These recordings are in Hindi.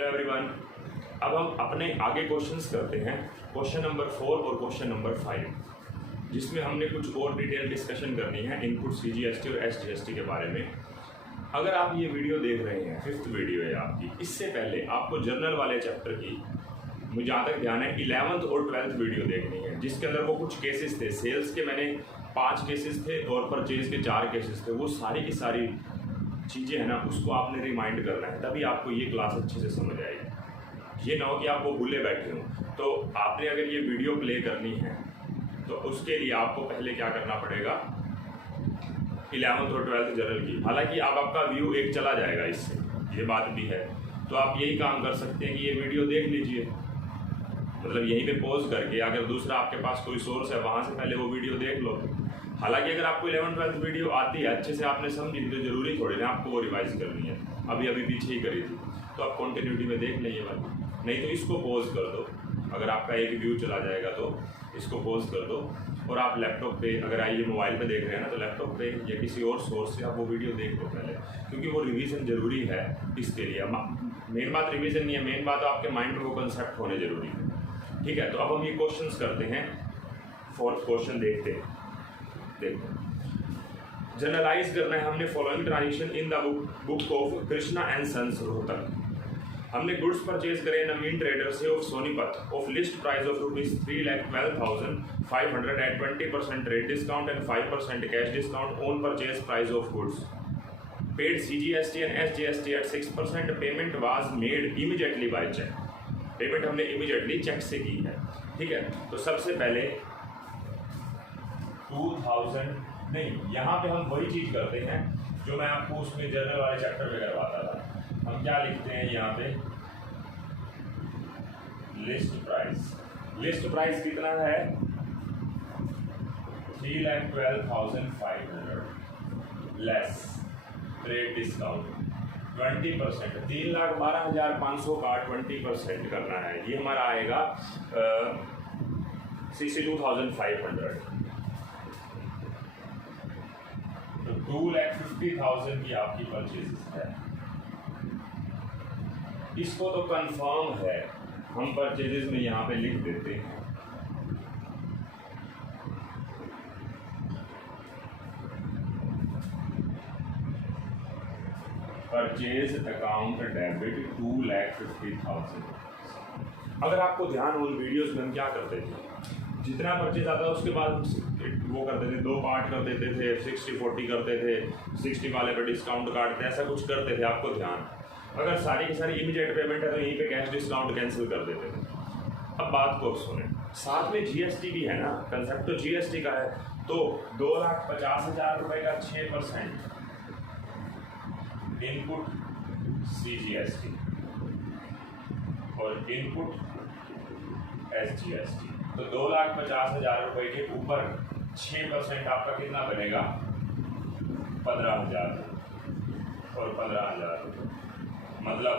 Hello everyone. अब हम अपने आगे क्वेश्चंस करते हैं, क्वेश्चन नंबर 4 और क्वेश्चन नंबर 5, जिसमें हमने कुछ और डिटेल डिस्कशन करनी है इनपुट CGST और SGST के बारे में। अगर आप ये वीडियो देख रहे हैं, 5th वीडियो है आपकी, इससे पहले आपको जर्नल वाले चैप्टर की, मुझे जहाँ तक ध्यान है, 11th और 12th वीडियो देखनी है, जिसके अंदर वो कुछ केसेस थे। सेल्स के मैंने 5 केसेस थे और परचेज के 4 केसेस थे। वो सारी की सारी चीज़ें हैं ना, उसको आपने रिमाइंड करना है, तभी आपको ये क्लास अच्छे से समझ आएगी। ये ना हो कि आप वो भूले बैठे हो। तो आपने अगर ये वीडियो प्ले करनी है तो उसके लिए आपको पहले क्या करना पड़ेगा, 11th और 12th जर्नल की। हालांकि अब आपका व्यू एक चला जाएगा इससे, ये बात भी है। तो आप यही काम कर सकते हैं कि ये वीडियो देख लीजिए, मतलब यहीं पे पॉज करके, अगर दूसरा आपके पास कोई सोर्स है वहाँ से पहले वो वीडियो देख लो। हालांकि अगर आपको 11th-12th वीडियो आती है, अच्छे से आपने समझी, तो जरूरी थोड़ी ना आपको वो रिवाइज करनी है, अभी पीछे ही करी थी, तो आप कंटिन्यूटी में देख लें ये वाली। नहीं तो इसको पॉज कर दो, अगर आपका एक व्यू चला जाएगा तो इसको पॉज कर दो और आप लैपटॉप पे, अगर आइए मोबाइल पे देख रहे हैं ना, तो लैपटॉप पे या किसी और सोर्स से आप वो वीडियो देख लो पहले, क्योंकि वो रिवीजन जरूरी है इसके लिए। मेन बात रिवीजन नहीं है, मेन बात आपके माइंड में वो कंसेप्ट होने जरूरी है। ठीक है, तो अब हम ये क्वेश्चंस करते हैं। 4th क्वेश्चन देखते हैं। देखो, जनरलाइज करना है हमने following transaction in the book of Krishna and sons Rohtak. हमने गुड्स परचेज करे नवीन ट्रेडर से of Sonipat of list price of ₹3,12,500 at 20% trade discount and 5% cash discount on purchase price of goods. Paid CGST and SGST at 6%। Payment was made immediately by cheque. Payment हमने इमीडिएटली चेक से की है। ठीक है, तो सबसे पहले 2000 नहीं, यहाँ पे हम वही चीज़ करते हैं जो मैं आपको उसमें जर्नल वाले चैप्टर में करवाता था। हम क्या लिखते हैं यहाँ पे, लिस्ट प्राइस। लिस्ट प्राइस कितना है, 3,12,500 लेस ट्रेड डिस्काउंट 20%। 3,12,500 का 20% करना है, ये हमारा आएगा 62,500। तो 2,50,000 की आपकी परचेज है। इसको तो कंफर्म है, हम परचेजेस में यहाँ पे लिख देते हैं। Purchase account debit 2,50,000। अगर आपको ध्यान हो, उन वीडियोस में हम क्या करते थे, जितना परचेज आता है उसके बाद वो करते थे, 2 पार्ट कर देते थे, 60-40 करते थे, 60 वाले पे डिस्काउंट काटते, ऐसा कुछ करते थे। आपको ध्यान, अगर सारी की सारी इमीडिएट पेमेंट है तो यहीं पे कैश डिस्काउंट कैंसिल कर देते थे। अब बात को सुने, साथ में GST भी है ना, कंसेप्ट तो GST का है। तो 2,50,000 रुपये का 6% इनपुट CGST और इनपुट SGST। तो 2,50,000 रुपये के ऊपर 6% आपका कितना बनेगा, 15,000 और 15,000 रुपये। मतलब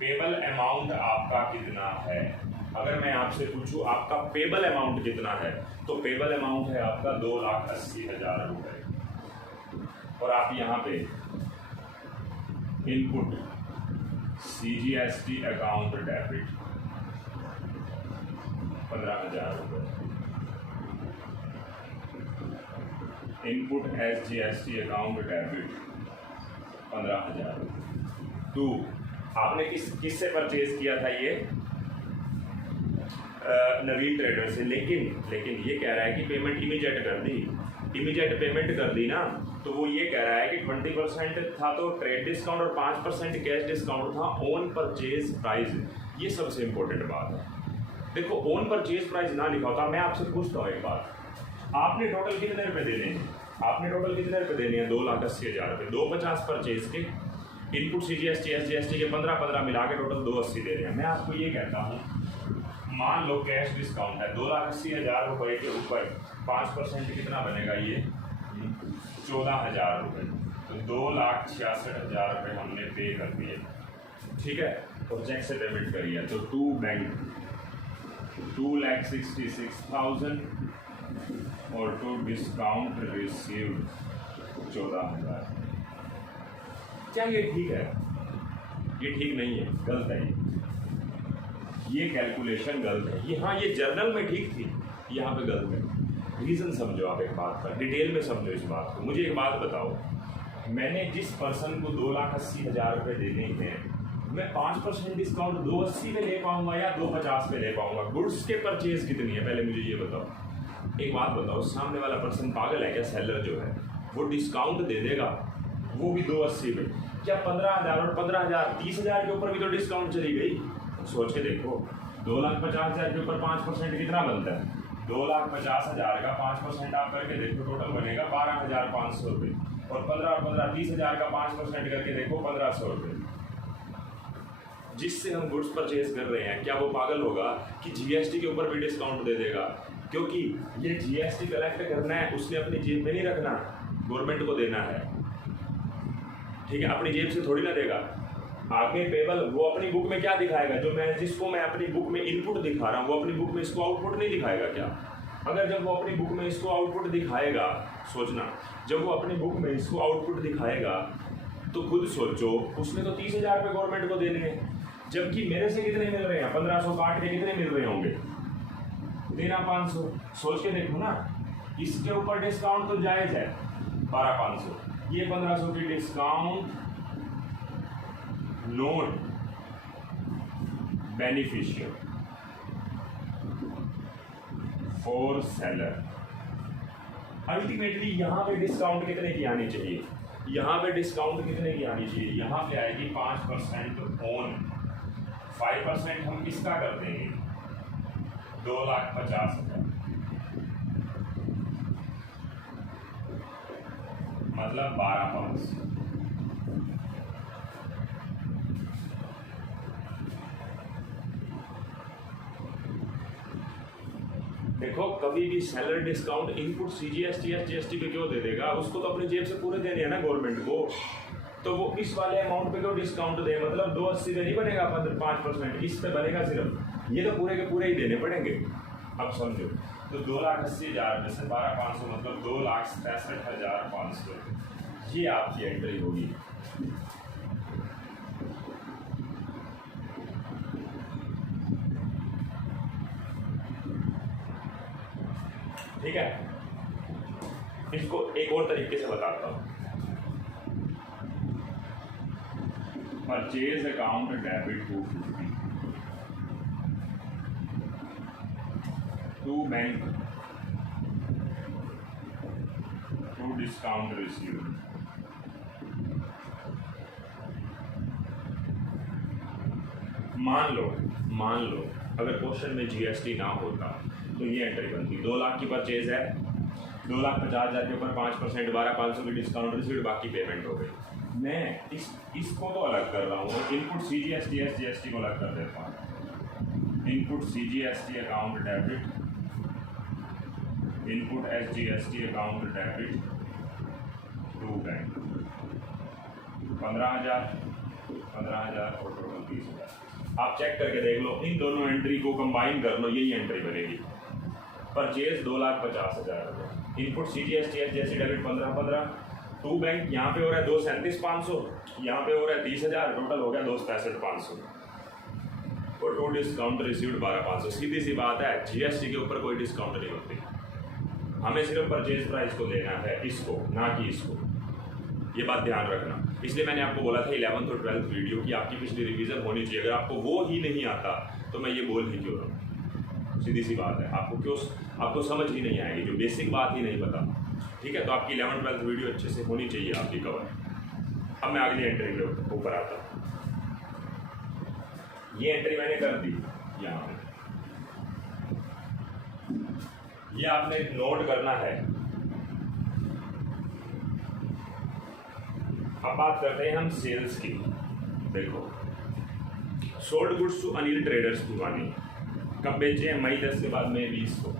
पेबल अमाउंट आपका कितना है। अगर मैं आपसे पूछूं आपका पेबल अमाउंट कितना है, तो पेबल अमाउंट है आपका 2,80,000 रुपये। और आप यहाँ पे इनपुट CGST अकाउंट डेबिट 15,000 रुपये, इनपुट SGST अकाउंट डेबिट 15,000 रुपये। तो आपने किससे परचेज किया था ये, नवीन ट्रेडर से। लेकिन ये कह रहा है कि पेमेंट इमीडिएट कर दी। इमीडिएट पेमेंट कर दी ना, तो वो ये कह रहा है कि 20% था तो ट्रेड डिस्काउंट और 5% कैश डिस्काउंट था ऑन परचेज प्राइस। ये सबसे इंपॉर्टेंट बात है। देखो, ऑन परचेज प्राइस ना लिखा होता। मैं आपसे पूछता हूँ एक बात, आपने टोटल कितने रुपए देने हैं, 2,80,000 रुपये। 250 परचेज के, इनपुट CGST SGST के 15 मिला के टोटल 280 दे रहे हैं। मैं आपको ये कहता हूँ, मान लो कैश डिस्काउंट है 2,80,000 रुपये के ऊपर 5% कितना बनेगा, ये 14,000 रुपये। तो 2,66,000 रुपये हमने पे कर दिए। ठीक है, और चेक से पेमेंट करी है, तो टू बैंक 2,66,000 और टू डिस्काउंट रिसीव्ड 14,000। क्या ये ठीक है? ये ठीक नहीं है, गलत है ये कैलकुलेशन गलत है। ये हाँ ये जर्नल में ठीक थी, यहाँ पे गलत है। रीज़न समझो आप एक बात का, डिटेल में समझो इस बात को। मुझे एक बात बताओ, मैंने जिस पर्सन को 2,80,000 रुपये देने हैं, मैं 5% डिस्काउंट 280 पे ले पाऊंगा या 250 पे ले पाऊंगा? गुड्स के परचेज कितनी है पहले मुझे ये बताओ। एक बात बताओ, सामने वाला पर्सन पागल है क्या? सेलर जो है वो डिस्काउंट दे देगा, वो भी 280 पे। क्या 15,000 और 15,000 30,000 के ऊपर भी तो डिस्काउंट चली गई। सोच के देखो, 2,50,000 के ऊपर 5% कितना बनता है? 2,50,000 का 5% आप करके देखो, टोटल बनेगा 12,500 रुपये। और 15 30,000 का 5% करके देखो 1,500 रुपये। जिससे हम गुड्स परचेज कर रहे हैं, क्या वो पागल होगा कि जीएसटी के ऊपर भी डिस्काउंट दे देगा? क्योंकि ये जीएसटी कलेक्ट करना है, उसने अपनी जेब में नहीं रखना, गवर्नमेंट को देना है। ठीक है, अपनी जेब से थोड़ी ना देगा। आगे पेबल वो अपनी बुक में क्या दिखाएगा? जो मैं जिसको मैं अपनी बुक में इनपुट दिखा रहा हूँ, वो अपनी बुक में इसको आउटपुट नहीं दिखाएगा क्या? अगर जब वो अपनी बुक में इसको आउटपुट दिखाएगा, सोचना, जब वो अपनी बुक में इसको आउटपुट दिखाएगा तो खुद सोचो, उसने तो 30,000 रुपये गवर्नमेंट को देने हैं, जबकि मेरे से कितने मिल रहे हैं? 1,500 काट के कितने मिल रहे होंगे? देना 500। सोच के देखो ना, इसके ऊपर डिस्काउंट तो जायज़ है 12,500, ये 1,500 की discount note beneficial for seller. Ultimately यहाँ पे डिस्काउंट कितने की आनी चाहिए? यहाँ पे डिस्काउंट कितने की आनी चाहिए? यहाँ पे आएगी 5% ऑन 5% हम किसका कर देंगे? 2,50,000, मतलब 12,500। देखो, कभी भी सेलर डिस्काउंट इनपुट सीजीएसटी या जीएसटी पे क्यों दे देगा? उसको तो अपनी जेब से पूरे देने हैं ना गवर्नमेंट को। तो वो इस वाले अमाउंट पे क्यों डिस्काउंट दे? मतलब 280 पे नहीं बनेगा 5%, इस पे बनेगा सिर्फ। ये तो पूरे के पूरे ही देने पड़ेंगे। अब समझो, तो 2,80,000 में से 12,500 मतलब 2,63,500, ये आपकी एंट्री होगी। ठीक है, इसको एक और तरीके से बताता हूँ। Purchase account debit 250 to bank to discount received. मान लो अगर क्वेश्चन में जीएसटी ना होता तो ये एंट्री बनती। 2 लाख की परचेज है, 2,50,000 के ऊपर 5% 12,500 की डिस्काउंट रिसीव्ड, बाकी पेमेंट हो गई। मैं इसको तो अलग कर रहा हूँ, इनपुट सीजीएसटी एसजीएसटी को अलग कर देता हूँ। Input CGST account debit, input SGST account debit to bank. 15,000 और टोटल 30,000। आप चेक करके देख लो, इन दोनों एंट्री को कंबाइन कर लो, यही एंट्री बनेगी। परचेज 2,50,000 रुपये, input CGST SGST debit 15,15, to bank यहाँ पे हो रहा है 2,37,500, यहाँ पे हो रहा है 30,000, टोटल हो गया 2,63,500 और टू डिस्काउंट रिसीव्ड 12,500। सीधी सी बात है, जीएसटी के ऊपर कोई डिस्काउंट नहीं होती। हमें सिर्फ परचेज प्राइस को देना है, इसको, ना कि इसको। ये बात ध्यान रखना। इसलिए मैंने आपको बोला था 11th और 12th वीडियो की आपकी पिछली रिवीजन होनी चाहिए। अगर आपको वो ही नहीं आता तो मैं ये बोल ही क्यों रहा हूँ? सीधी सी बात है, आपको समझ ही नहीं आएगी, जो बेसिक बात ही नहीं पता। ठीक है, तो आपकी 11th 12th वीडियो अच्छे से होनी चाहिए आपकी कवर। अब मैं अगली एंट्री के ऊपर आता हूँ। ये एंट्री मैंने कर दी यहाँ पे, ये आपने नोट करना है। अब बात करते हैं हम सेल्स की। देखो, sold goods to Anil traders Bhiwani, कब बेचे हैं? मई 10 के बाद मई 20 को।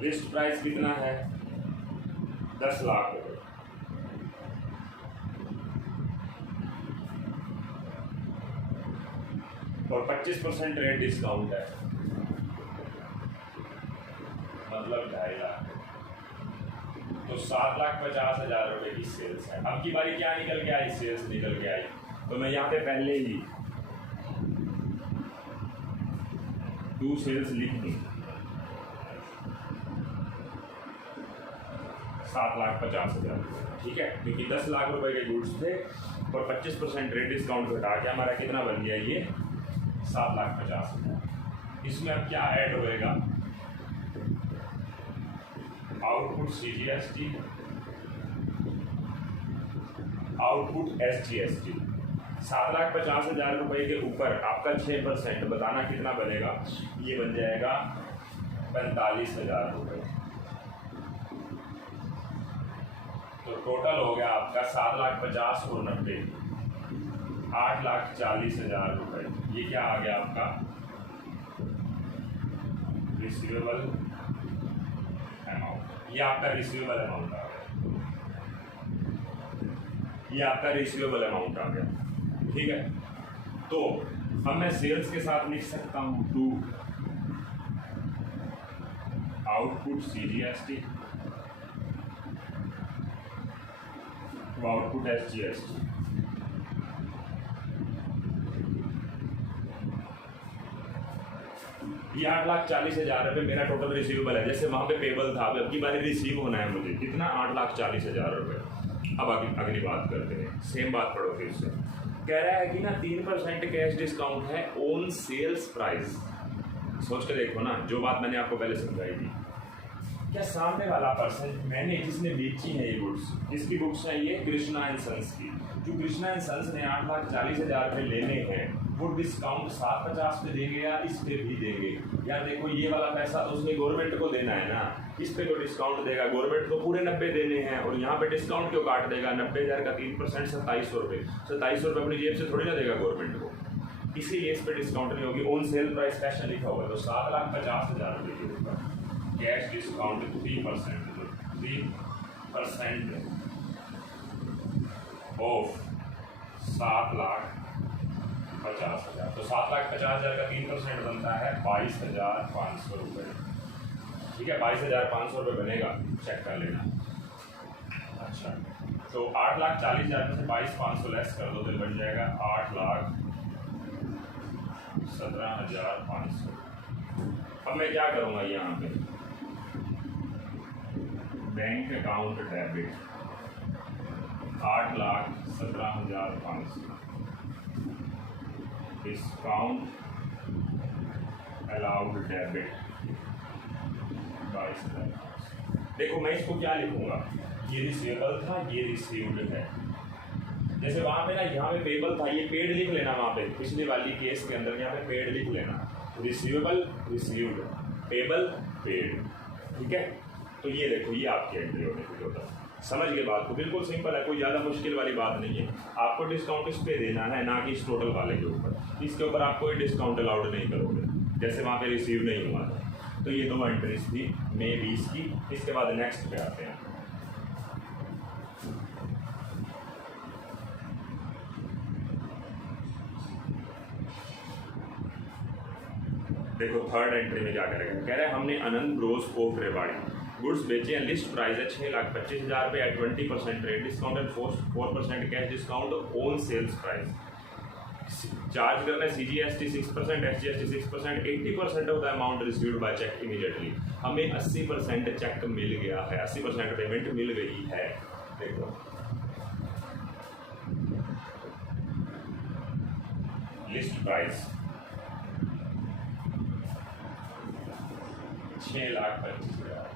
लिस्ट प्राइस कितना है? 10 लाख रुपए। और 25% रेट डिस्काउंट है। मतलब 2.5 लाख। तो 7,50,000 रुपये की सेल्स है। अब की बारी क्या निकल के आई? सेल्स निकल के आई। तो मैं यहाँ पे पहले ही 2 सेल्स लिख दूँ, 7,50,000, ठीक है, क्योंकि 10 लाख रुपए के गुड्स थे और 25% रेट डिस्काउंट घटा के हमारा कितना बन गया? ये 7,50,000। इसमें अब क्या ऐड होएगा? Output CGST, output SGST। 7,50,000 रुपए के ऊपर आपका 6% बताना कितना बनेगा? ये बन जाएगा 45,000 रुपये। तो टोटल हो गया आपका 7,50,000 और 90, 8,40,000 रुपये। ये क्या आ गया आपका? Receivable amount. ये आपका रिसीवेबल अमाउंट आ गया, ये आपका रिसीवेबल अमाउंट आ गया, ठीक है। तो अब मैं सेल्स के साथ लिख सकता हूँ 2 आउटपुट CGST, आउटपुट SGST। ये 8,40,000 रुपये मेरा टोटल रिसीवेबल है। जैसे वहाँ पे पेबल था, अब की बारी रिसीव होना है मुझे कितना? 8,40,000 रुपये। अब अगली बात करते हैं, सेम बात पढ़ो फिर से। कह रहा है कि ना 3% कैश डिस्काउंट है ऑन सेल्स प्राइस। सोच के देखो ना, जो बात मैंने आपको पहले समझाई थी, क्या सामने वाला पर्सन, मैंने जिसने बेची है ये गुड्स, किसकी बुक्स है ये? कृष्णा एंड सन्स की। जो कृष्णा एंड सन्स ने 8,40,000 रुपये लेने हैं, वो डिस्काउंट 7,50 पे देंगे या इस पे भी देंगे? यार देखो, ये वाला पैसा तो उसने गवर्नमेंट को देना है ना, इस पे तो डिस्काउंट देगा। गवर्नमेंट को पूरे 90 देने हैं और यहाँ पे डिस्काउंट क्यों काट देगा? 90,000 का 3% 2,700 रुपये। 2,700 रुपये अपनी जेब से थोड़ी ना देगा गवर्नमेंट को, इसीलिए इस पे डिस्काउंट नहीं होगी। ऑन सेल प्राइस कैश लिखा होगा, तो 7,50,000 रुपये के ऊपर कैश डिस्काउंट 3%, 3% ऑफ 7,50,000। तो 7,50,000 का 3% बनता है 22,500 रुपये, ठीक है। 22,500 रुपये बनेगा, चेक कर लेना। अच्छा, तो 8,40,000 में से 22,500 लेस कर दो, तो बन जाएगा 8,17,500। अब मैं क्या करूँगा यहाँ पे? Bank account debit 8,17,500, discount allowed debit 22,000। देखो मैं इसको क्या लिखूंगा? ये रिसीवेबल था, ये रिसीव्ड है। जैसे वहाँ पे ना, यहाँ पे पेबल था, ये पेड लिख लेना। वहाँ पे पिछली वाली केस के अंदर यहाँ पे पेड लिख लेना। रिसीवेबल रिसीव्ड, पेबल पेड, ठीक है। तो ये देखो, ये आपकी एंट्री होने की टोटल। समझ गए बात को? बिल्कुल सिंपल है, कोई ज़्यादा मुश्किल वाली बात नहीं है। आपको डिस्काउंट इस पे देना है, ना कि इस टोटल वाले के ऊपर। इसके ऊपर आप कोई डिस्काउंट अलाउड नहीं करोगे, जैसे वहाँ पे रिसीव नहीं हुआ था। तो ये 2 एंट्रीज थी मई 20 की। इसके बाद नेक्स्ट पे आते हैं। देखो थर्ड एंट्री में क्या करेगा? कह रहे हैं हमने Anant bros of Rewari goods बेचे हैं। लिस्ट प्राइस है 6,25,000 रुपये at 20% rate discount and 4% cash discount on sales price. Charge करना है CGST 6%, SGST 6%, 80% of the amount received by cheque immediately. हमें 80% चेक मिल गया है, 80% पेमेंट मिल गई है। देखो list price 6,25,000,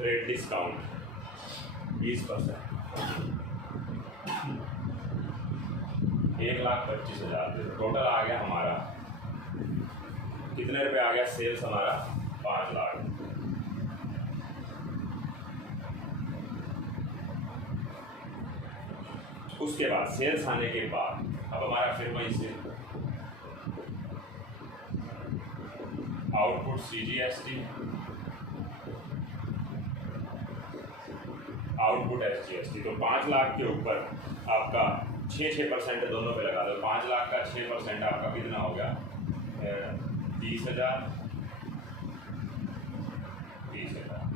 rate discount 20%, 1,25,000 total आ गया हमारा। कितने रुपए आ गया? सेल्स हमारा 5 लाख। उसके बाद सेल्स आने के बाद अब हमारा फिर वही से आउटपुट CGST, आउटपुट SGST। तो 5 लाख के ऊपर आपका 6% दोनों पे लगा दो। 5 लाख का 6% आपका कितना हो गया? 30,000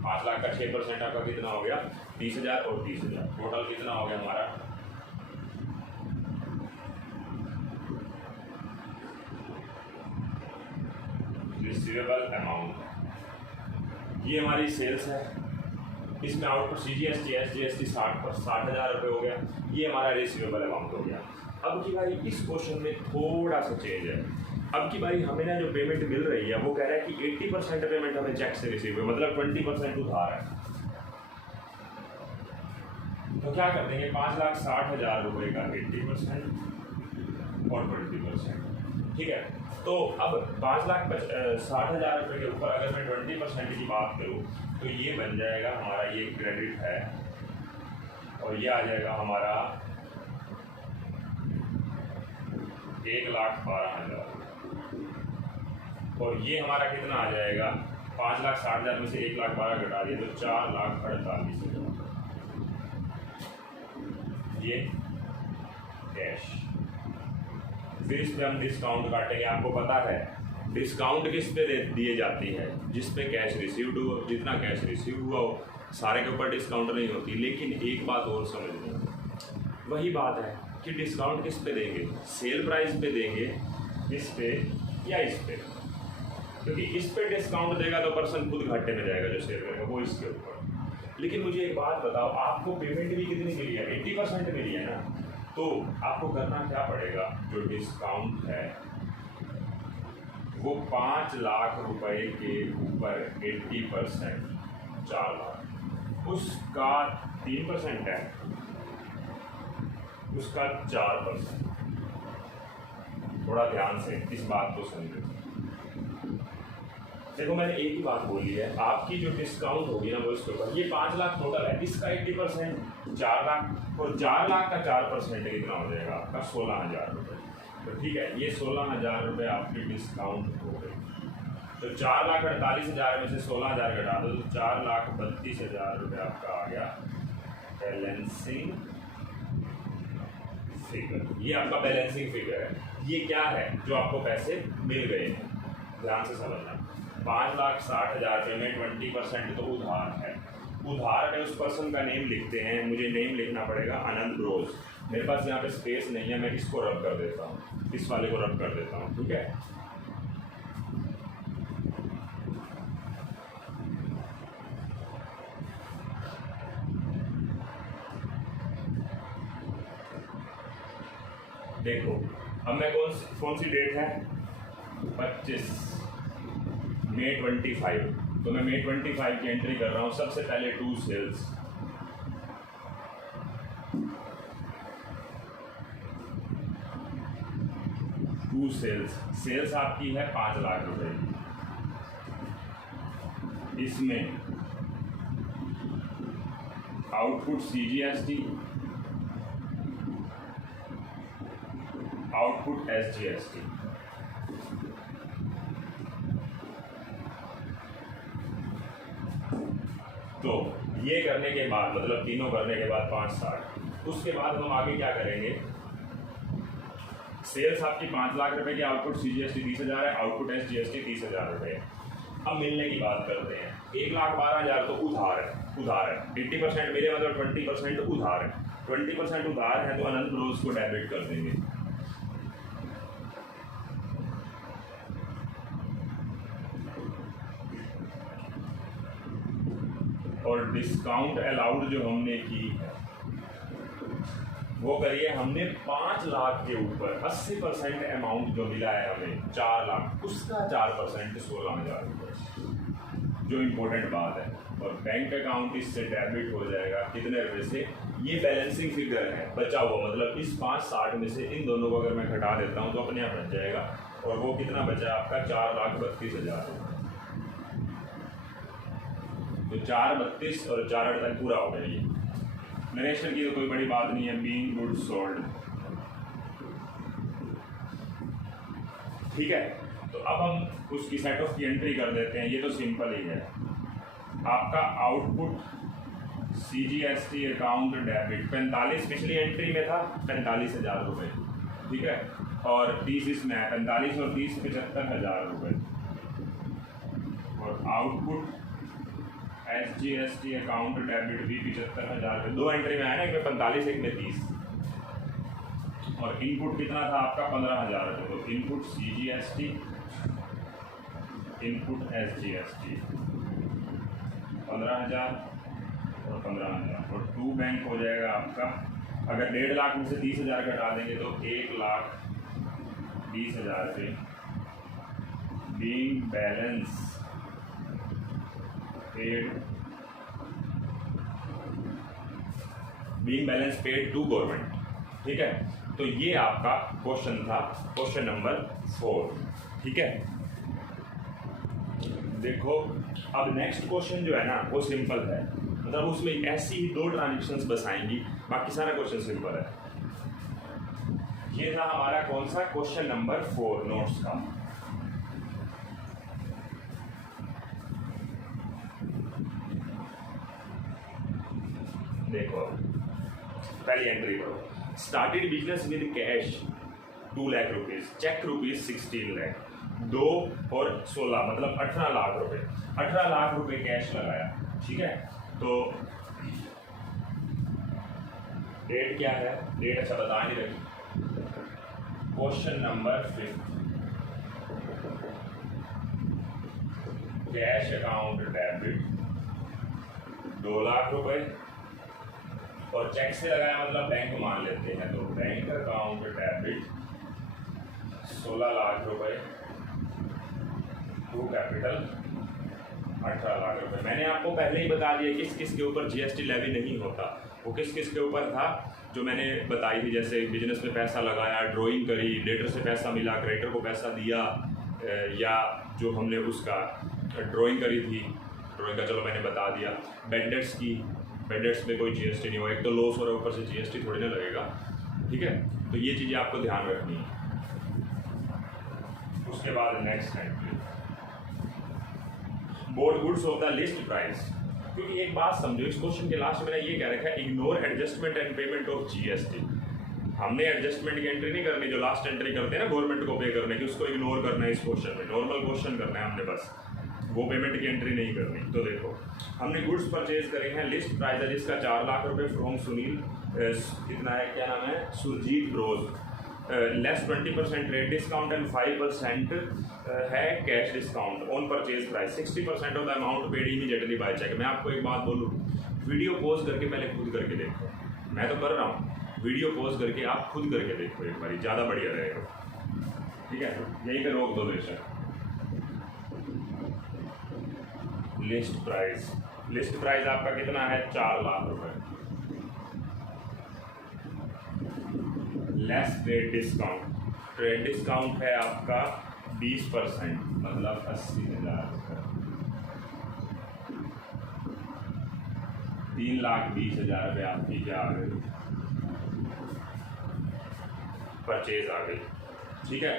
5 लाख का 6% आपका कितना हो गया 30,000 और 30,000, टोटल कितना हो गया हमारा रिसीवेबल अमाउंट। ये हमारी सेल्स है, इसमें आउटपुट CGST SGST 60,000 रुपये हो गया, ये हमारा रिसीवेबल अमाउंट हो गया। अब की बारी इस क्वेश्चन में थोड़ा सा चेंज है। अब की बारी हमें ना जो पेमेंट मिल रही है वो कह रहा है कि 80% पेमेंट हमें चेक से रिसीव है, मतलब 20% उधार है। तो क्या कर देंगे 5,60,000 रुपये का 80% और 20%, ठीक है। तो अब 5,60,000 रुपये के ऊपर अगर मैं 20% की बात करूँ तो ये बन जाएगा हमारा, ये क्रेडिट है और ये आ जाएगा हमारा 1,12,000 और ये हमारा कितना आ जाएगा 5,60,000 में से 1,12,000 घटा दिया तो 4,48,000 ये कैश। फिर इस पे हम डिस्काउंट काटेंगे। आपको पता है डिस्काउंट किस पे दिए जाती है, जिस पे कैश रिसीव्ड हो, जितना कैश रिसीव हुआ हो सारे के ऊपर डिस्काउंट नहीं होती। लेकिन एक बात और समझ लो, वही बात है कि डिस्काउंट किस पे देंगे, सेल प्राइस पे देंगे, इस पे या इस पे, क्योंकि इस पे डिस्काउंट देगा तो पर्सन खुद घाटे में जाएगा जो सेल करेगा वो इसके ऊपर। लेकिन मुझे एक बात बताओ, आपको पेमेंट भी कितनी मिली है 80% मिली है ना, तो आपको करना क्या पड़ेगा, जो डिस्काउंट है वो 5 लाख रुपए के ऊपर 80% 4 लाख, उसका 3% है, उसका 4%। थोड़ा ध्यान से इस बात को समझो। देखो मैंने एक ही बात बोली है, आपकी जो डिस्काउंट होगी ना वो इसके ऊपर, ये 5 लाख टोटल है, इसका 80% 4 लाख और 4 लाख का 4% कितना हो जाएगा आपका 16,000 रुपये। तो ठीक है, ये 16,000 रुपये आपकी डिस्काउंट हो गई। तो 4,48,000 में से 16,000 घटा दो तो 4,32,000 रुपये आपका आ गया बैलेंसिंग फिगर। ये आपका बैलेंसिंग फिगर है। ये क्या है, जो आपको पैसे मिल गए हैं, ध्यान से समझना। 5,60,000 रुपये में 20% तो उधार है। उधार में उस पर्सन का नेम लिखते हैं, मुझे नेम लिखना पड़ेगा आनंद ब्रोस। मेरे पास यहाँ पे स्पेस नहीं है, मैं इसको रब कर देता हूँ, इस वाले को रब कर देता हूँ, ठीक है। देखो अब मैं कौन सी डेट है 25 मई 25, तो मैं मई 25 की एंट्री कर रहा हूँ। सबसे पहले 2 सेल्स, सेल्स आपकी है 5 लाख रुपए। इसमें आउटपुट CGST, आउटपुट SGST। तो ये करने के बाद मतलब तीनों करने के बाद 5,60, उसके बाद हम आगे क्या करेंगे, सेल्स आपकी 5 लाख रुपए की, आउटपुट CGST 30,000 है, आउटपुट SGST 30,000 रुपये। अब मिलने की बात करते हैं। 1,12,000 तो उधार है 80% मेरे मतलब 20% उधार है। 20% उधार है तो अनंत ब्रोस को डेबिट कर देंगे। और डिस्काउंट अलाउड जो हमने की है वो करिए हमने 5 लाख के ऊपर 80% अमाउंट जो मिला है हमें 4 लाख, उसका 4% 16,000 रुपये, जो इम्पोर्टेंट बात है। और बैंक अकाउंट इससे डेबिट हो जाएगा कितने रुपये से, ये बैलेंसिंग फिगर है बचा हुआ, मतलब इस 5,60 में से इन दोनों को अगर मैं घटा देता हूँ तो अपने आप बच जाएगा। और वो कितना बचा आपका 4,32,000 रुपये। तो 4,32 और 4,48 पूरा हो गया। ये नरेशन की तो कोई बड़ी बात नहीं है, बीइंग गुड सोल्ड, ठीक है। तो अब हम उसकी सेट ऑफ की एंट्री कर देते हैं। ये तो सिंपल ही है, आपका आउटपुट CGST अकाउंट डेबिट 45 पिछली एंट्री में था 45,000 रुपये, ठीक है, और 30 इसमें है 45 और 30 75,000 रुपये। और आउटपुट SGST अकाउंट डेबिट भी 75,000 रुपये, 2 एंट्री में आया ना, एक में 45 एक में 30, और इनपुट कितना था आपका 15,000 रुपये। तो इनपुट CGST, इनपुट SGST 15,000 और 15,000, और 2 बैंक हो जाएगा आपका। अगर 1.5 लाख में से 30,000 घटा देंगे तो 1,20,000 रुपये being balance paid to government. ठीक है, तो ये आपका क्वेश्चन था, क्वेश्चन नंबर 4। ठीक है, देखो अब नेक्स्ट क्वेश्चन जो है ना वो सिंपल है, मतलब उसमें ऐसी ही 2 ट्रांजेक्शन्स बस आएंगी, बाकी सारा क्वेश्चन सिंपल है। ये था हमारा कौन सा, क्वेश्चन नंबर 4 नोट्स का। देखो पहली एंट्री करो, started business with cash 2 lakh rupees, cheque rupees 16 lakh, 2 और 16 मतलब 18 लाख रुपए, 18 लाख रुपए कैश लगाया। ठीक है, तो डेट क्या है, डेट अच्छा बता नहीं रही। Question number 5, cash account debit 2 lakh रुपए, और चेक से लगाया मतलब बैंक मान लेते हैं, तो बैंक अकाउंट डेबिट 16 लाख रुपए टू कैपिटल 18 लाख रुपए। मैंने आपको पहले ही बता दिया किस किस के ऊपर GST लेवी नहीं होता, वो किस किस के ऊपर था जो मैंने बताई थी, जैसे बिजनेस में पैसा लगाया, ड्राइंग करी, डेटर से पैसा मिला, क्रेडिटर को पैसा दिया, या जो हमने उसका ड्राइंग करी थी, ड्राइंग का चलो मैंने बता दिया, बेंडर्स की, बेंडर्स में कोई GST नहीं हो, एक तो लॉस हो रहा है ऊपर से GST थोड़ी ना लगेगा। ठीक है, तो ये चीज़ें आपको ध्यान रखनी है। उसके बाद next entry, board goods of the list price, क्योंकि एक बात समझो, इस क्वेश्चन के लास्ट में ये क्या रखा है, ignore adjustment and payment of GST। हमने एडजस्टमेंट की एंट्री नहीं करनी, जो लास्ट एंट्री करते हैं ना गवर्नमेंट को पे करने की, उसको इग्नोर करना है इस क्वेश्चन में, नॉर्मल क्वेश्चन करना है हमने, बस वो पेमेंट की एंट्री नहीं करनी। तो देखो हमने गुड्स परचेज करे हैं, लिस्ट प्राइस है जिसका 4 लाख रुपए फ्रॉम सुनील, कितना है, क्या नाम है, Surjit bros, less 20% rate discount and 5% है cash discount on purchase price, 60% of the amount paid immediately by cheque. मैं आपको एक बात बोलूँ, वीडियो पॉज करके पहले खुद करके देखो, मैं तो कर रहा हूँ, वीडियो पॉज करके आप खुद करके देखो एक बार, ज़्यादा बढ़िया रहेगा। ठीक है, यहीं पे रोक दो बेशक। लिस्ट प्राइस, लिस्ट प्राइस आपका कितना है, 4 लाख रुपए, less trade discount, trade discount है आपका 20% मतलब 80,000 रुपये, 3,20,000 रुपये आपकी क्या आ गई, परचेज आ गई। ठीक है,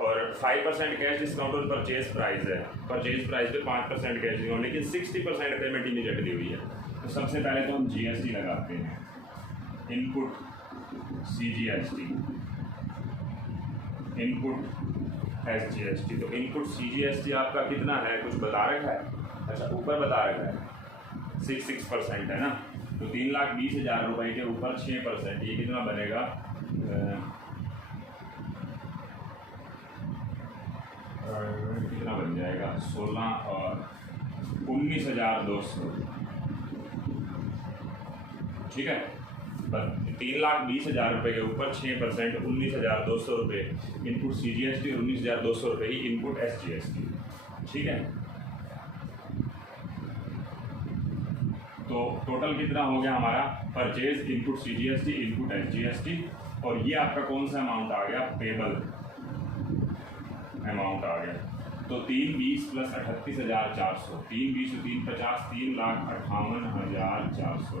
और 5% कैश डिस्काउंट और परचेज प्राइस है, परचेज प्राइस पे 5% कैश डिस्काउंट, लेकिन 60% पेमेंट इमीडिएटली हुई है। तो सबसे पहले तो हम GST लगाते हैं, इनपुट CGST, इनपुट SGST। तो इनपुट CGST आपका कितना है, कुछ बता रखा है, अच्छा ऊपर बता रखा है 6% है ना, तो 3,20,000 रुपये के ऊपर 6%, ये कितना बनेगा, कितना बन जाएगा, 16 और 19,200। ठीक है, बस 3,20,000 रुपये के ऊपर 6%, 19,200 रुपये इनपुट CGST और 19,200 रुपये ही इनपुट SGST। ठीक है, तो टोटल कितना हो गया हमारा, purchase, input CGST, input SGST, और ये आपका कौन सा अमाउंट आ गया, पेबल अमाउंट आ गया। तो 3,20 प्लस 38,400, 3,20 और 3,50, 3,58,400।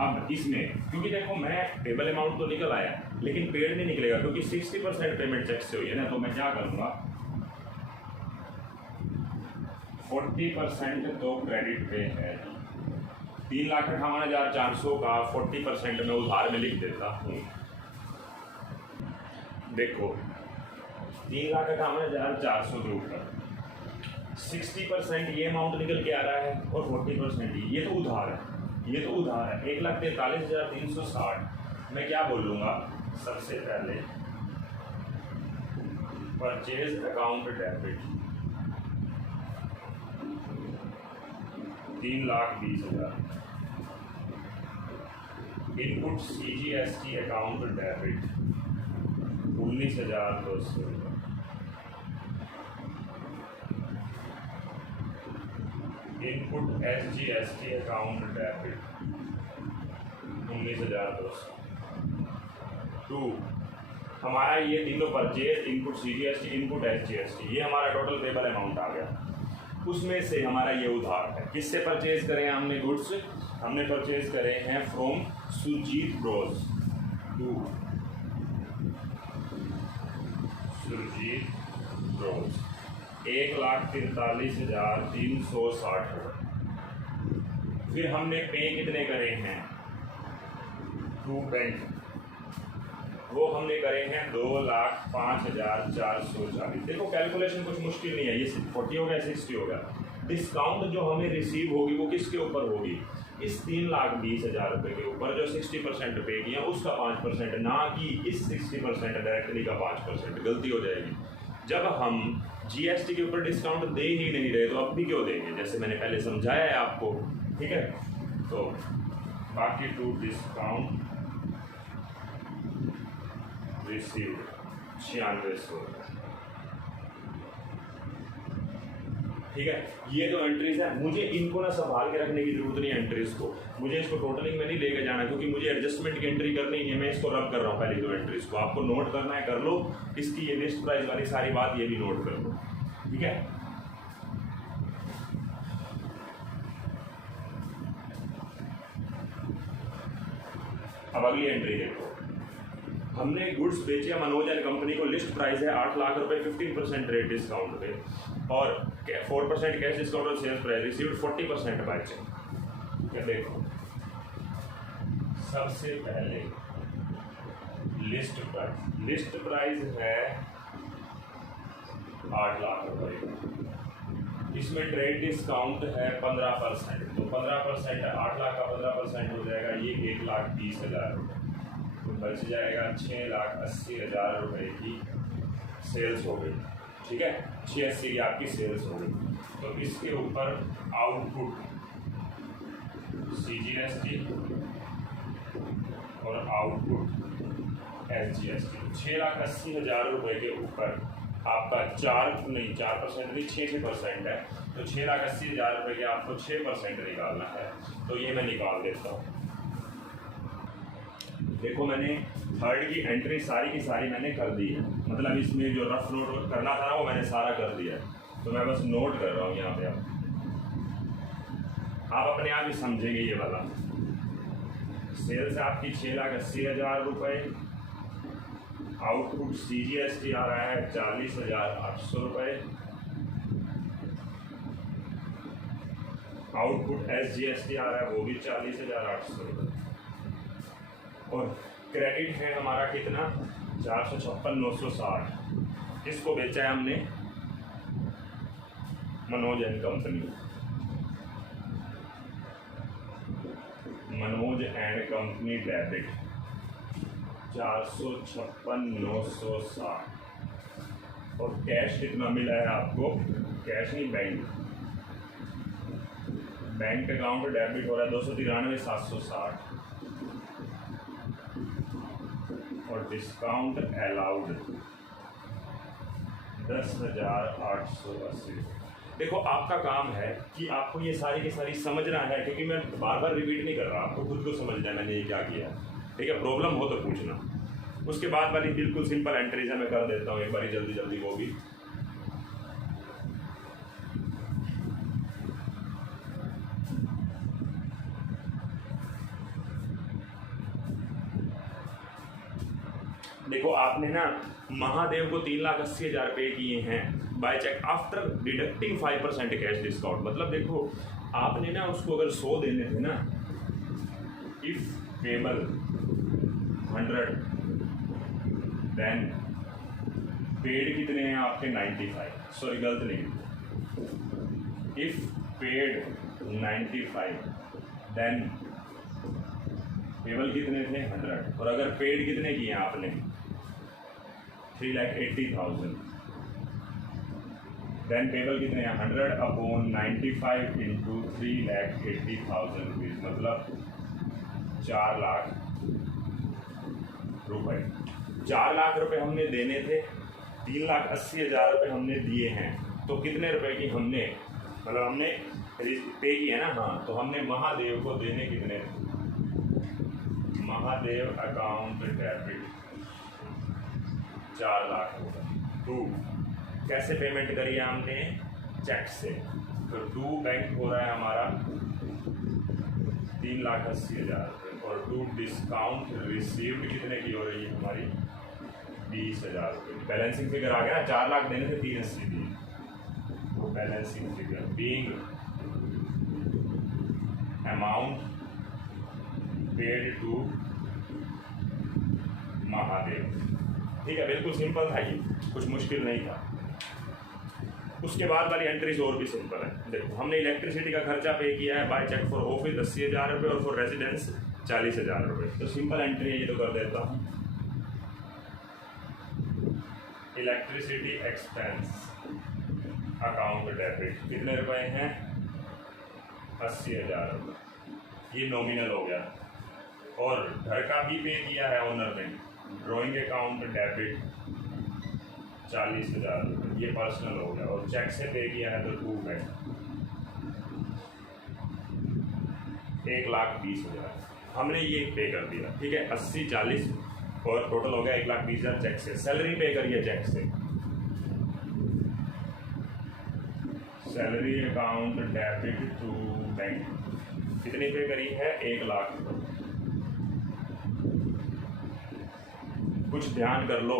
अब इसमें क्योंकि देखो मैं टेबल अमाउंट तो निकल आया, लेकिन पेड नहीं निकलेगा क्योंकि 60% पेमेंट चेक से हुई है ना, तो मैं क्या करूँगा, 40% तो क्रेडिट पे है, 3,58,400 का 40% मैं उधार में लिख देता हूँ। देखो 3,58,400 के ऊपर 60% ये अमाउंट निकल के आ रहा है और 40% ये तो उधार है, ये तो उधार है 1,43,360। मैं क्या बोल लूँगा, सबसे पहले purchase account debit 3,20,000, input CGST account debit 19,200, input SGST account debit 19,200। 2 हमारा ये तीनों purchase, input CGST, input SGST, ये हमारा टोटल पेबल अमाउंट आ गया। उसमें से हमारा ये उधार है। किससे परचेज करें हमने गुड्स? हमने परचेज करे हैं from Surjit bros to Surjit bros 1,43,360। फिर हमने पे कितने करे हैं? टू बैंक, वो हमने करे हैं 2,05,440। देखो कैलकुलेशन कुछ मुश्किल नहीं है, ये 40 हो गया 60 हो गया। डिस्काउंट जो हमें रिसीव होगी वो किसके ऊपर होगी? इस 3,20,000 रुपये के ऊपर जो 60% पे किया उसका 5%, ना कि इस 60% डायरेक्टली का 5%। गलती हो जाएगी। जब हम GST के ऊपर डिस्काउंट दे ही नहीं रहे तो अब भी क्यों देंगे, जैसे मैंने पहले समझाया है आपको, ठीक है। तो बाकी टू डिस्काउंट रिसीव 9600, ठीक है। ये तो एंट्रीज है, मुझे इनको ना संभाल के रखने की जरूरत नहीं है एंट्रीज को, मुझे इसको टोटलिंग में नहीं लेके जाना, क्योंकि मुझे एडजस्टमेंट की एंट्री करनी है। मैं इसको रब कर रहा हूँ पहले दो एंट्रीज को, आपको नोट करना है कर लो, इसकी ये लिस्ट प्राइस वाली सारी बात ये भी नोट कर लो, ठीक है। अब अगली एंट्री देखो, हमने गुड्स बेचे मनोज एंड कंपनी को, लिस्ट प्राइस है 8 लाख रुपए 15% रेट डिस्काउंट पे और 4% कैश डिस्काउंट और sales price received 40% by cheque. क्या देखो, सबसे पहले लिस्ट प्राइस है 8 लाख रुपए, इसमें ट्रेड डिस्काउंट है 15%, तो 15% 8 लाख का 15% हो जाएगा ये 1,20,000 रुपये, तो बच जाएगा 6,80,000 रुपये की सेल्स हो गई, ठीक है। 680 की आपकी सेल्स हो गई। तो इसके ऊपर आउटपुट CGST और आउटपुट SGST 6,80,000 रुपये के ऊपर आपका 4% नहीं 6% है, तो 6,80,000 रुपये के आपको 6% निकालना है। तो ये मैं निकाल देता हूँ। देखो मैंने थर्ड की एंट्री सारी की सारी मैंने कर दी है, मतलब इसमें जो रफ नोट करना था ना वो मैंने सारा कर दिया है, तो मैं बस नोट कर रहा हूँ यहाँ पे। आप अपने आप ही समझेंगे ये वाला। सेल्स आपकी 6,80,000 रुपये, आउटपुट CGST आ रहा है 40,800 रुपये, आउटपुट SGST आ रहा है वो भी 40,800 रुपये, और क्रेडिट है हमारा कितना 456,960। इसको बेचा है हमने Manoj and company, Manoj and company debit 456,960, और कैश कितना मिला है आपको? कैश नहीं, बैंक अकाउंट डेबिट हो रहा है 293,760, और डिस्काउंट अलाउड 10,880। देखो आपका काम है कि आपको ये सारी की सारी समझना है, क्योंकि मैं बार बार रिपीट नहीं कर रहा, आपको खुद को समझना है मैंने ये क्या किया, ठीक है। प्रॉब्लम हो तो पूछना। उसके बाद वाली बिल्कुल सिंपल एंट्रीज है, मैं कर देता हूँ एक बार जल्दी जल्दी वो भी। देखो आपने ना महादेव को 3,80,000 रुपये किए हैं by cheque after deducting 5% cash discount. मतलब देखो आपने ना उसको अगर 100 देने थे ना, इफ पेबल 100 देन पेड कितने हैं आपके 95, सॉरी गलत नहीं, इफ पेड 95 देन पेबल कितने थे 100, और अगर पेड कितने किए आपने 3,80,000 देन पेबल कितने हैं 100/95 इंटू 3,80,000 रुपीज़, मतलब 4 लाख रुपए। 4 लाख रुपए हमने देने थे, 3,80,000 रुपये हमने दिए हैं, तो कितने रुपए की हमने मतलब हमने पे किया है ना। हाँ, तो हमने महादेव को देने कितने थे, महादेव अकाउंट डेबिट 4 लाख रुपए। टू कैसे पेमेंट करी है हमने, चेक से, तो टू बैंक हो रहा है हमारा 3,80,000 रुपये, और टू डिस्काउंट रिसीव्ड कितने की हो रही है हमारी 20,000 रुपये। बैलेंसिंग फिगर आ गया ना, 4 लाख देने थे 380 दिए, तो balancing figure being amount paid to Mahadev. ठीक है, बिल्कुल सिंपल था ये, कुछ मुश्किल नहीं था। उसके बाद वाली एंट्रीज और भी सिंपल है। देखो, हमने इलेक्ट्रिसिटी का खर्चा पे किया है बाय चेक फॉर ऑफिस 80,000 रुपये और फॉर रेजिडेंस 40,000 रुपये, तो सिंपल एंट्री है ये, तो कर देता हूँ। इलेक्ट्रिसिटी एक्सपेंस अकाउंट डेबिट कितने रुपए हैं 80,000 रुपये, ये नॉमिनल हो गया। और घर का भी पे किया है ओनर ने, ड्राइंग अकाउंट डेबिट 40,000 रुपये, ये पर्सनल हो गया। और चेक से पे किया है तो टू बैंक 1,20,000 हमने ये पे कर दिया। ठीक है, 80, 40 और टोटल हो गया 1,20,000 चेक से। सैलरी पे करिए चेक से, salary account debit to bank कितनी पे करी है 1 लाख रुपये। कुछ ध्यान कर लो,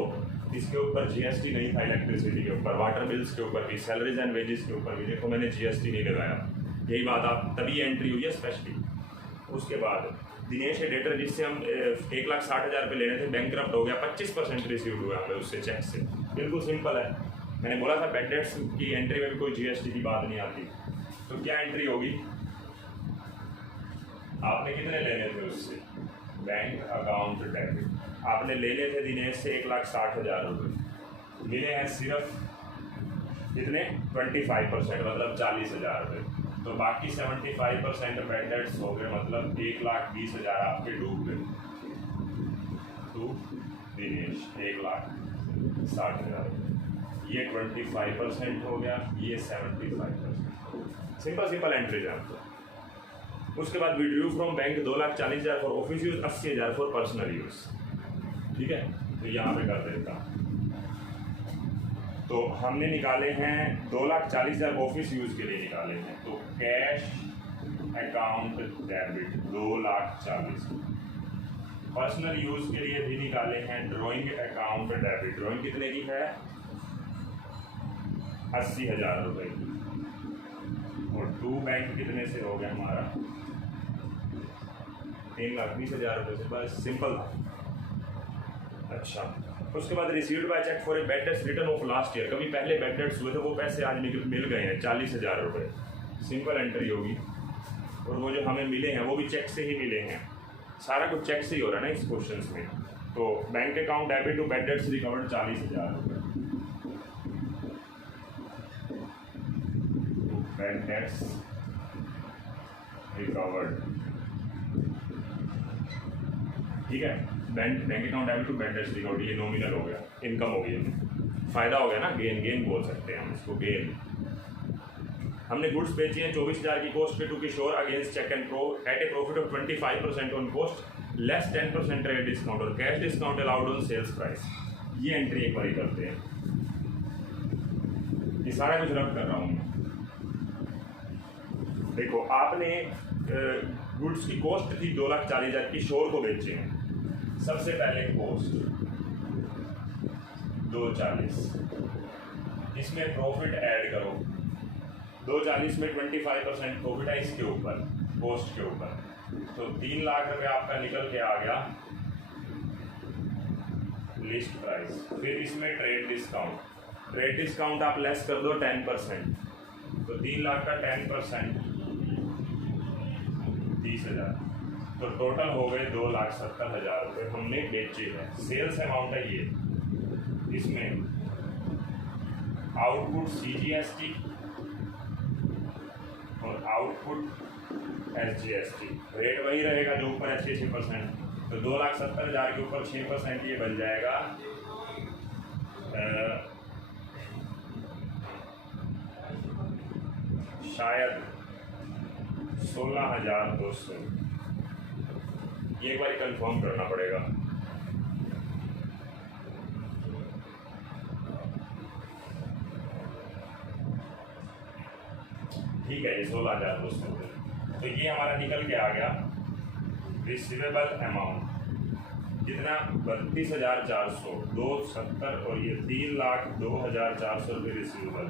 इसके ऊपर जीएसटी नहीं था, इलेक्ट्रिसिटी के ऊपर, वाटर बिल्स के ऊपर भी, सैलरीज एंड वेजेस के ऊपर भी। देखो मैंने जीएसटी नहीं लगाया, यही बात आप तभी एंट्री हुई है स्पेशली। उसके बाद दिनेश एडेटर जिससे हम 1,60,000 रुपये लेने थे, बैंकक्रप्ट हो गया, 25% रिसीव हुआ हमें उससे चेक से। बिल्कुल सिंपल है, मैंने बोला था बैड डेट्स की एंट्री में भी कोई जीएसटी की बात नहीं आती। तो क्या एंट्री होगी, आपने कितने लेने थे उससे, बैंक अकाउंट डेबिट आपने लेने थे दिनेश से 1,60,000 रुपये, मिले हैं सिर्फ कितने 25%, मतलब 40,000 रुपये। तो बाकी 75% बैड डेट्स हो गए, मतलब 1,20,000 आपके डूब गए। तो दिनेश 1,60,000 रुपये, ये 25% हो गया, ये 75%। सिंपल एंट्री जानते हो। उसके बाद withdrew from bank 2,40,000 for office use, 80,000 for personal use. ठीक है, तो यहाँ पे कर देता हूँ। तो हमने निकाले हैं 2,40,000 ऑफिस यूज के लिए निकाले हैं, तो cash account debit 2,40,000। Personal use के लिए भी निकाले हैं ड्राइंग अकाउंट डेबिट, ड्राइंग कितने की है 80,000 रुपये की। और टू बैंक कितने से हो गया हमारा 3,20,000 रुपये से, बस सिंपल था। अच्छा, उसके बाद received by cheque for a bad debts return of last year, कभी पहले बैड डेट्स हुए थे वो पैसे आज मिल गए हैं 40,000 रुपये, सिंपल एंट्री होगी। और वो जो हमें मिले हैं वो भी चेक से ही मिले हैं, सारा कुछ चेक से ही हो रहा है ना इस क्वेश्चन में। तो bank account debit to bad debts recovered 40,000 रुपये, बैड डेट्स रिकवर्ड। ठीक है, bank account debit to bad debts recovered, ये नॉमिनल हो गया, इनकम हो गई, फायदा हो गया ना, गेन बोल सकते हैं हम इसको, गेन। हमने गुड्स बेची हैं 24,000 की कॉस्ट पे to Kishore against cheque and pro at a profit of 25% on cost less 10% trade discount और cash discount allowed on sales price. ये एंट्री एक बार करते हैं, ये सारा कुछ रब कर रहा हूँ मैं। देखो, आपने गुड्स की कॉस्ट थी 2,40,000 किशोर को बेचे हैं, सबसे पहले कॉस्ट 2,40, इसमें प्रॉफिट ऐड करो, 2,40 में 25% प्रॉफिट है इसके ऊपर, कॉस्ट के ऊपर, तो 3 लाख रुपये आपका निकल के आ गया लिस्ट प्राइस। फिर इसमें ट्रेड डिस्काउंट आप लेस कर दो 10%, तो 3 लाख का 10% 30,000, तो टोटल हो गए 2,70,000 रुपये हमने बेचे हैं। सेल्स अमाउंट है ये। इसमें आउटपुट CGST और आउटपुट SGST, रेट वही रहेगा जो ऊपर है 6%, तो 2,70,000 के ऊपर 6% ये बन जाएगा शायद 16,200। ये एक बार कंफर्म करना पड़ेगा। ठीक है, ये 16,200। तो ये हमारा निकल के आ गया रिसीवेबल अमाउंट कितना, 32,400, 270 और ये 3,02,400 रुपये रिसीवेबल।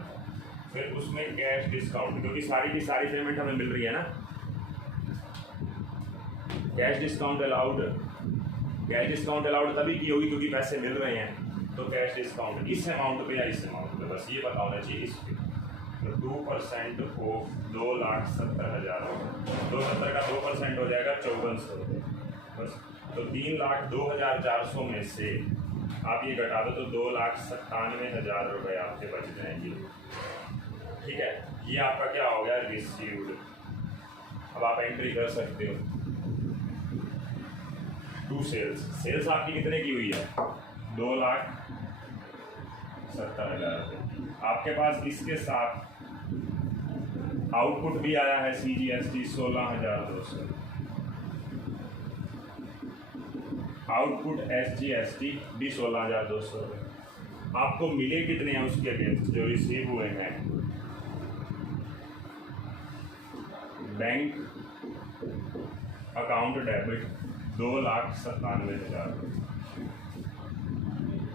फिर उसमें कैश डिस्काउंट, क्योंकि सारी की सारी पेमेंट हमें मिल रही है ना। कैश डिस्काउंट अलाउड तभी की होगी क्योंकि पैसे मिल रहे हैं, तो कैश डिस्काउंट इस अमाउंट पे या इस अमाउंट पे, बस ये पता होना चाहिए इस पे। तो 2% ऑफ 2,70,000, 270 का 2% हो जाएगा 5,400 रुपये बस। तो 3,02,400 में से आप ये घटा दो तो 2,97,000 रुपये आपके बच जाएंगे। ठीक है, ये आपका क्या हो गया, रिसीव्ड। अब आप एंट्री कर सकते हो। टू सेल्स आपकी कितने की हुई है, 2,70,000 रुपये। आपके पास इसके साथ आउटपुट भी आया है CGST 16,200, आउटपुट SGST भी 16,200 रुपये। आपको मिले कितने हैं उसके अगेंस्ट जो रिसीव हुए हैं, बैंक अकाउंट डेबिट 2,97,000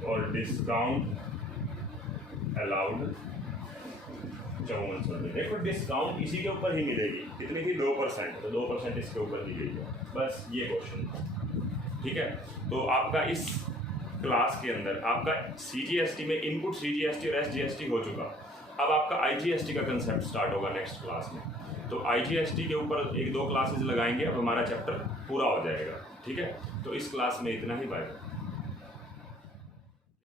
और डिस्काउंट अलाउड 5,400 रुपये। देखो डिस्काउंट इसी के ऊपर ही मिलेगी, कितनी थी 2%, तो 2% इसके ऊपर दी गई है, बस ये क्वेश्चन। ठीक है, तो आपका इस क्लास के अंदर आपका CGST में इनपुट CGST और SGST हो चुका। अब आपका IGST का कंसेप्ट स्टार्ट होगा नेक्स्ट क्लास में। तो IGST के ऊपर 1-2 क्लासेस लगाएंगे, अब हमारा चैप्टर पूरा हो जाएगा। ठीक है, तो इस क्लास में इतना ही, बाय।